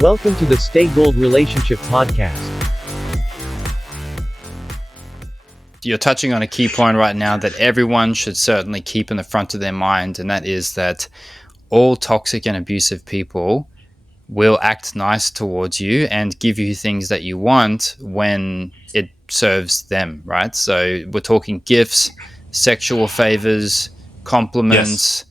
Welcome to the Stay Gold Relationship Podcast. You're touching on a key point right now that everyone should certainly keep in the front of their mind, and that is that all toxic and abusive people will act nice towards you and give you things that you want when it serves them, right? So we're talking gifts, sexual favors, Yes. compliments,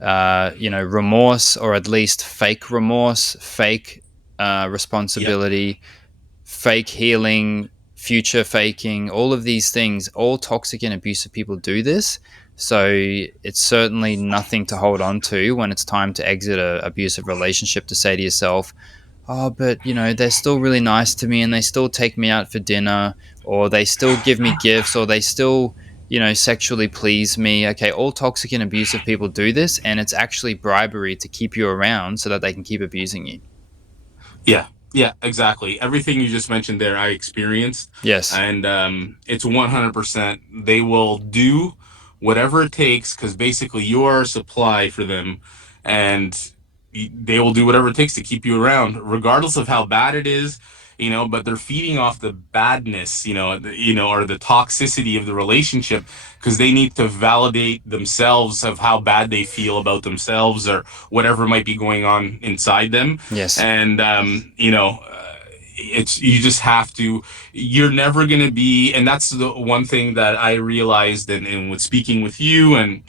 remorse, or at least fake remorse, fake Yep. responsibility, fake healing, future faking, all of these things, all toxic and abusive people do this. So it's certainly nothing to hold on to when it's time to exit a abusive relationship, to say to yourself, oh, but they're still really nice to me and they still take me out for dinner, or they still give me gifts, or they still, sexually please me. Okay, all toxic and abusive people do this, and it's actually bribery to keep you around so that they can keep abusing you. Yeah. Yeah, exactly. Everything you just mentioned there, I experienced. Yes. And it's 100%. They will do whatever it takes because basically you are a supply for them. And they will do whatever it takes to keep you around, regardless of how bad it is. But they're feeding off the badness, or the toxicity of the relationship because they need to validate themselves of how bad they feel about themselves or whatever might be going on inside them. Yes. And it's you just have to. You're never going to be, and that's the one thing that I realized, and with speaking with you and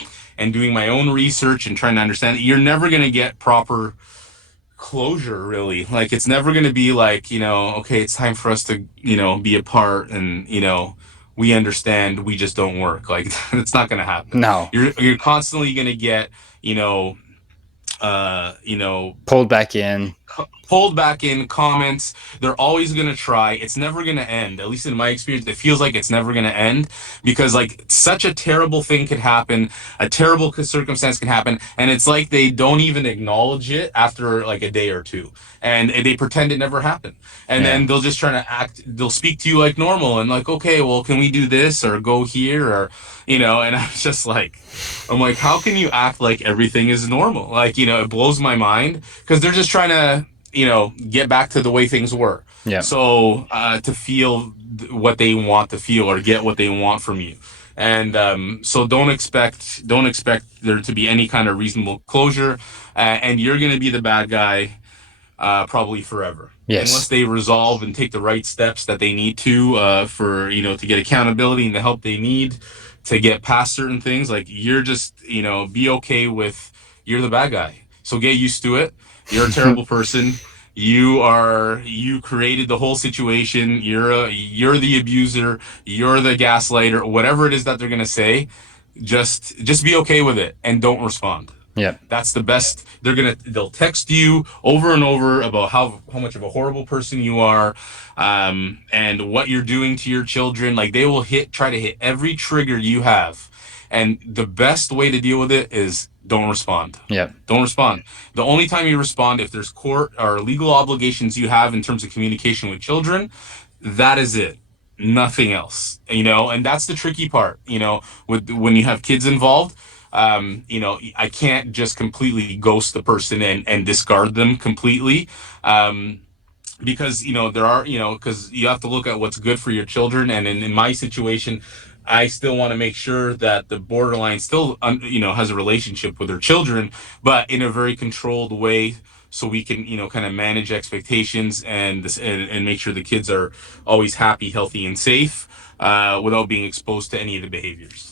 doing my own research and trying to understand, you're never going to get proper closure, really. Like, it's never going to be like, okay, it's time for us to, be apart, and we understand, we just don't work. Like, it's not going to happen. No. You're constantly going to get, you know pulled back in comments. They're always going to try. It's never going to end. At least in my experience, it feels like it's never going to end because like such a terrible thing could happen, a terrible circumstance can happen, and it's like they don't even acknowledge it after like a day or two, and they pretend it never happened. And then they'll just try to they'll speak to you like normal and like, okay, well, can we do this or go here or and I'm like, how can you act like everything is normal? Like, it blows my mind because they're just trying to, get back to the way things were. Yeah. So to feel what they want to feel or get what they want from you. And so don't expect there to be any kind of reasonable closure. And you're going to be the bad guy probably forever. Yes. Unless they resolve and take the right steps that they need to for, to get accountability and the help they need to get past certain things. Like, you're just, be okay with, you're the bad guy. So get used to it. You're a terrible person. You created the whole situation. You're the abuser. You're the gaslighter. Whatever it is that they're going to say, just be okay with it and don't respond. Yeah. That's the best. They'll text you over and over about how much of a horrible person you are, and what you're doing to your children. Like, they will try to hit every trigger you have. And the best way to deal with it is don't respond. Yeah. Don't respond. The only time you respond, if there's court or legal obligations you have in terms of communication with children, that is it. Nothing else. And that's the tricky part, when you have kids involved. I can't just completely ghost the person and discard them completely. Because, because you have to look at what's good for your children. And in my situation, I still want to make sure that the borderline still, has a relationship with their children, but in a very controlled way. So we can, kind of manage expectations and make sure the kids are always happy, healthy, and safe, without being exposed to any of the behaviors.